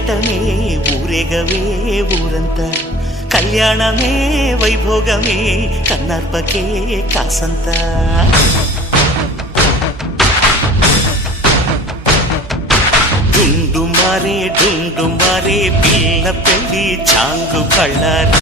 పేరంటమే ఊరేగవే ఊరంతా కళ్యాణమే వైభోగమే కన్నార్పకే కాసంత డుండు మారే పిల్ల పెళ్ళి చాంగు కళ్ళారి